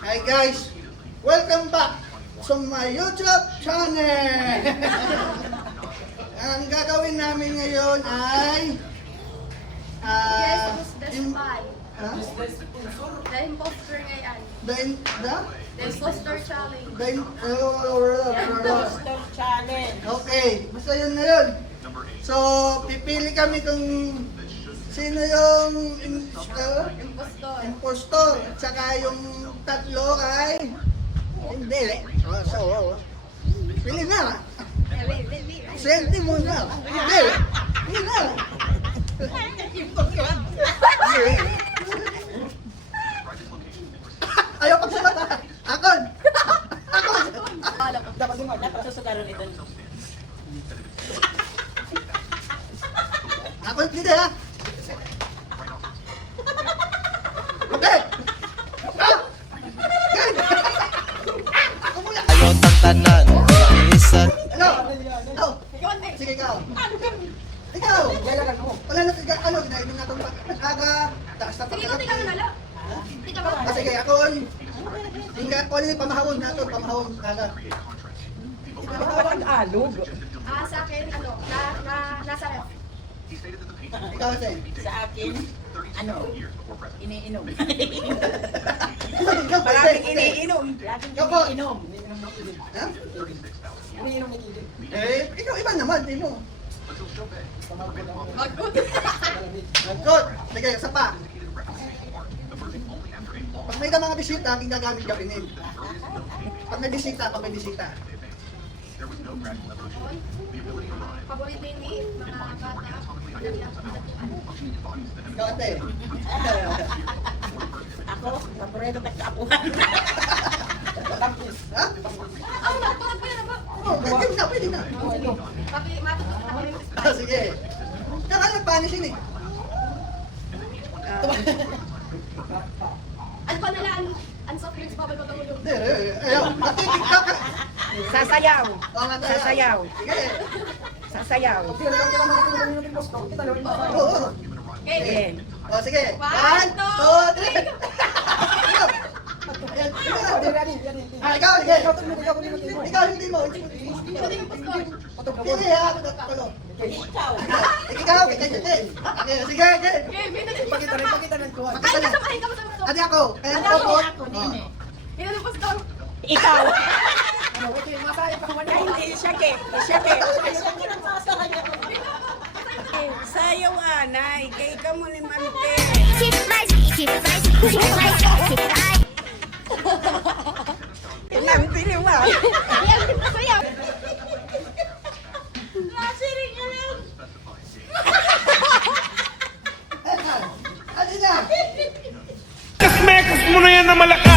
Hi guys, welcome back sa my YouTube channel. Ang gagawin namin ngayon ay Yes, the spy. ha? The imposter ngayon. The The imposter challenge. Challenge. Okay, basta yun na yun. So, pipili kami kung sino yung impostor at saka yung tatlo ay hindi. So, pili na. Senti mo na. Hindi. Pili na. Ayaw pagsalata. Akon. Akon. Dapat susugaran ito. Akon hindi ha. Okay. Ako muna. Ayaw tanan, isa. Ano? Ikaw. Sige ikaw. Ikaw. Wala na tiga ano ginainom na itong aga. Taas na Sige, ikaw mo nala. Tika ba? Sige ako. Hindi ako yung pamahawon na ito. Pamahawon aga. Pag-alog. Sa akin, nasa ref. Ikaw Sen. Sa akin, iniinom. Ikaw Maraming Sen. iniinom. Laging Ikaw po. iniinom. Ha? Iniinom ni Kili. Ikaw iba naman. Di mo. Magkut. Good. Sige, isa pa. Pag may mga bisita, aking gagamit kapinin. Pag may bisita. Paborito ni mga bata. Ikaw ate. Ako, paborito tagkapuhan. Ha? Nagtulog pa yan ba? Oh, pwede na. Matutok na kami. Sige. Kaya nag-punish yun eh. Ano pa nila? Ang soft pa ba matulog? Hindi, ayaw. Nagtitiktok ka. Sasayaw. Oo nga tayo. Sasayaw. Sige. Sasayaw. Oo. Okay. O sige. 1, 2, 3. Ikaw, sige. Ikaw, hindi mo. Sige, ha. Ikaw. Ikaw, sige. Sige. Okay, binalik pa Pakita ng kuha. Ay, kasamahin ka mo sa mga. Ate ako. Kaya Ako, ako. ako, nene. Ilan ang pastor? Ikaw. Ay, hindi siya ke. Siya ke. Sayaw anay. Kay ka mo ni Mante. Mante ni ma. Ate na. Mekas mo na yan na malaki.